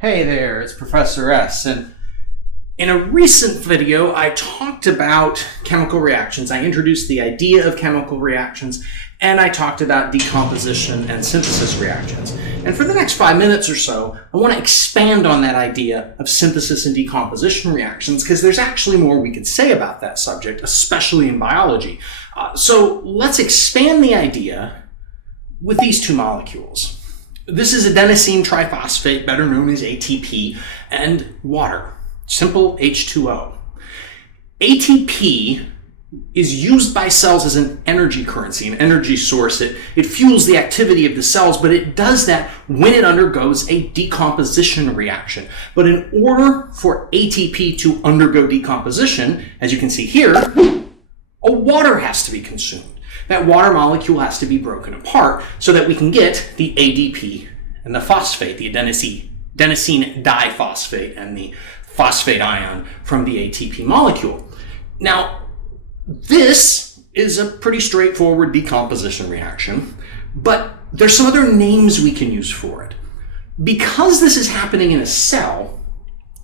Hey there, it's Professor S, and in a recent video I talked about chemical reactions. I introduced the idea of chemical reactions, and I talked about decomposition and synthesis reactions. And for the next 5 minutes or so, I want to expand on that idea of synthesis and decomposition reactions, because there's actually more we could say about that subject, especially in biology. So let's expand the idea with these two molecules. This is adenosine triphosphate, better known as ATP, and water, simple H2O. ATP is used by cells as an energy currency, an energy source. It fuels the activity of the cells, but it does that when it undergoes a decomposition reaction. But in order for ATP to undergo decomposition, as you can see here, a water has to be consumed. That water molecule has to be broken apart so that we can get the ADP and the phosphate, the adenosine diphosphate and the phosphate ion from the ATP molecule. Now, this is a pretty straightforward decomposition reaction, but there's some other names we can use for it. Because this is happening in a cell,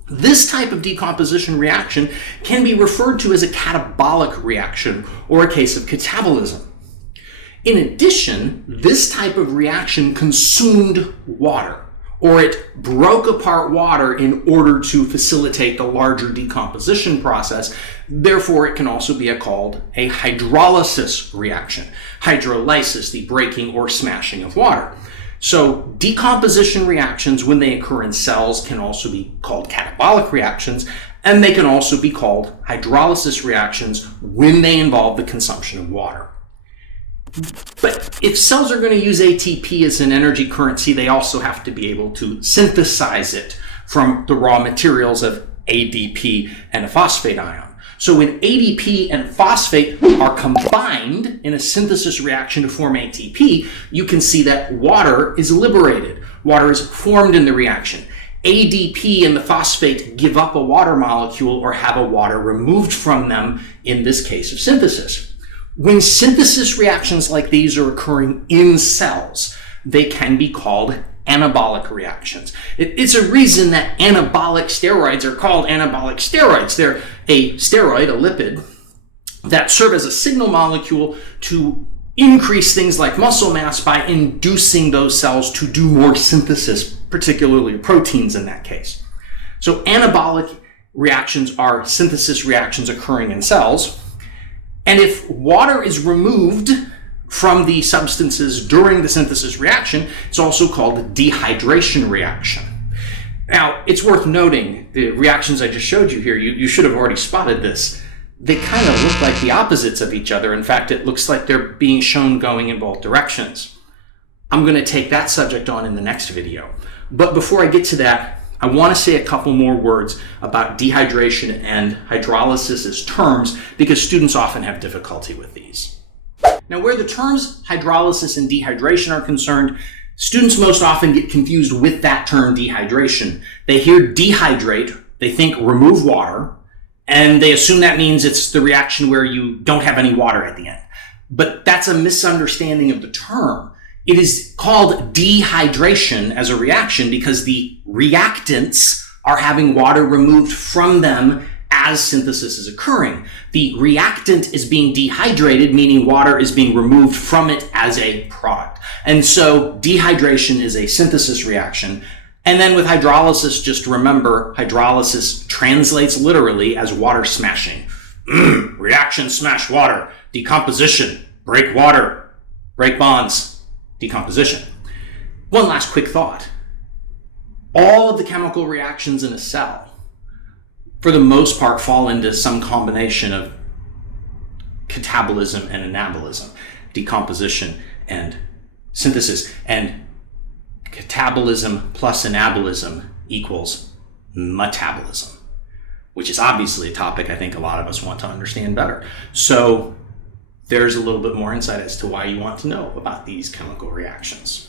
this type of decomposition reaction can be referred to as a catabolic reaction or a case of catabolism. In addition, this type of reaction consumed water, or it broke apart water in order to facilitate the larger decomposition process. Therefore, it can also be called a hydrolysis reaction. Hydrolysis, the breaking or smashing of water. So decomposition reactions, when they occur in cells, can also be called catabolic reactions, and they can also be called hydrolysis reactions when they involve the consumption of water. But if cells are going to use ATP as an energy currency, they also have to be able to synthesize it from the raw materials of ADP and a phosphate ion. So when ADP and phosphate are combined in a synthesis reaction to form ATP, you can see that water is liberated. Water is formed in the reaction. ADP and the phosphate give up a water molecule or have a water removed from them in this case of synthesis. When synthesis reactions like these are occurring in cells, they can be called anabolic reactions. It's a reason that anabolic steroids are called anabolic steroids. They're a steroid, a lipid, that serve as a signal molecule to increase things like muscle mass by inducing those cells to do more synthesis, particularly proteins in that case. So anabolic reactions are synthesis reactions occurring in cells. And if water is removed from the substances during the synthesis reaction, it's also called a dehydration reaction. Now, it's worth noting, the reactions I just showed you here, you should have already spotted this. They kind of look like the opposites of each other. In fact, it looks like they're being shown going in both directions. I'm going to take that subject on in the next video. But before I get to that, I want to say a couple more words about dehydration and hydrolysis as terms, because students often have difficulty with these. Now, where the terms hydrolysis and dehydration are concerned, students most often get confused with that term dehydration. They hear dehydrate, they think remove water, and they assume that means it's the reaction where you don't have any water at the end. But that's a misunderstanding of the term. It is called dehydration as a reaction because the reactants are having water removed from them as synthesis is occurring. The reactant is being dehydrated, meaning water is being removed from it as a product. And so dehydration is a synthesis reaction. And then with hydrolysis, just remember, hydrolysis translates literally as water smashing. Reaction smash water. Decomposition, break water, break bonds. Decomposition. One last quick thought. All of the chemical reactions in a cell, for the most part, fall into some combination of catabolism and anabolism, decomposition and synthesis. And catabolism plus anabolism equals metabolism, which is obviously a topic I think a lot of us want to understand better. So there's a little bit more insight as to why you want to know about these chemical reactions.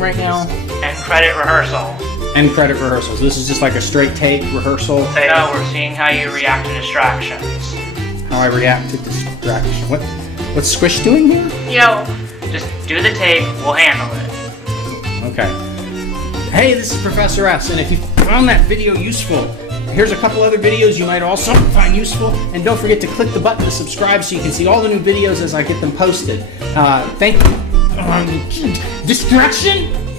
doing right now? And credit rehearsal. And credit rehearsals. This is just like a straight take rehearsal. No, we're seeing how you react to distractions. How I react to distraction. What's Squish doing here? Just do the tape, we'll handle it. Okay. Hey, this is Professor S, and if you found that video useful, here's a couple other videos you might also find useful, and don't forget to click the button to subscribe so you can see all the new videos as I get them posted. Thank you. Distraction?